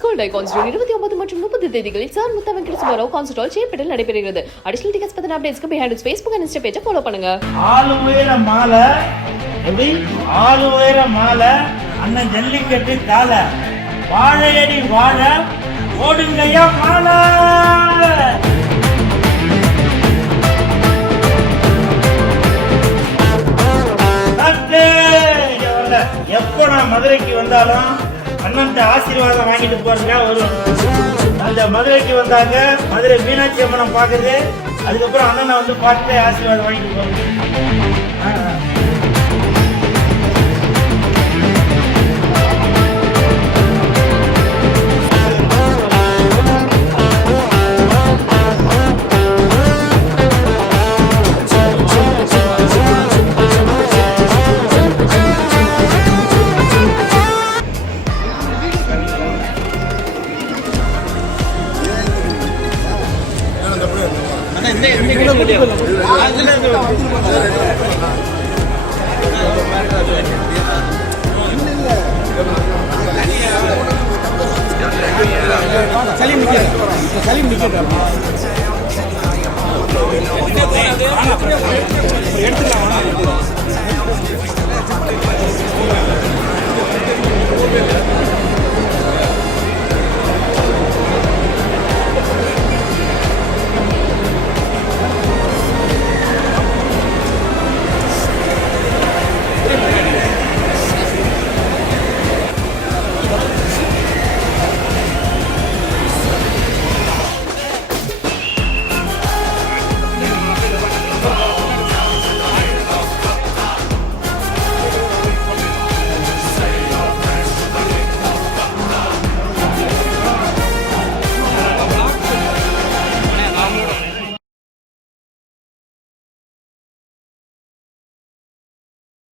Gold Icons 29 மற்றும் 30 தேதிகளில் sir முத்தா Venkata Subba Rao concert hall சேப்பட்டில் நடைபெறுகிறது. அடிஷனல் டிக்கெட்ஸ் பத்தின அப்டேட்ஸ்க்கு behind its Facebook and Insta page follow பண்ணுங்க. ஆளுவேர மாலை எப்படி ஆளுவேர மாலை அண்ணன் ஜல்லிக்கட்டு கால வாழையடி வாழ ஓடுங்கய்யா மாலை. எப்போ நான் மதுரைக்கு வந்தாலும் அண்ணன் ஆசீர்வாதம் வாங்கிட்டு போறதுக்கா வரும். அந்த மதுரைக்கு வந்தாங்க, மதுரை மீனாட்சி அம்மனை பார்க்குறது, அதுக்கப்புறம் அண்ணனை வந்து பார்த்து ஆசீர்வாதம் வாங்கிட்டு போறது. எடுத்துக்கலாம்.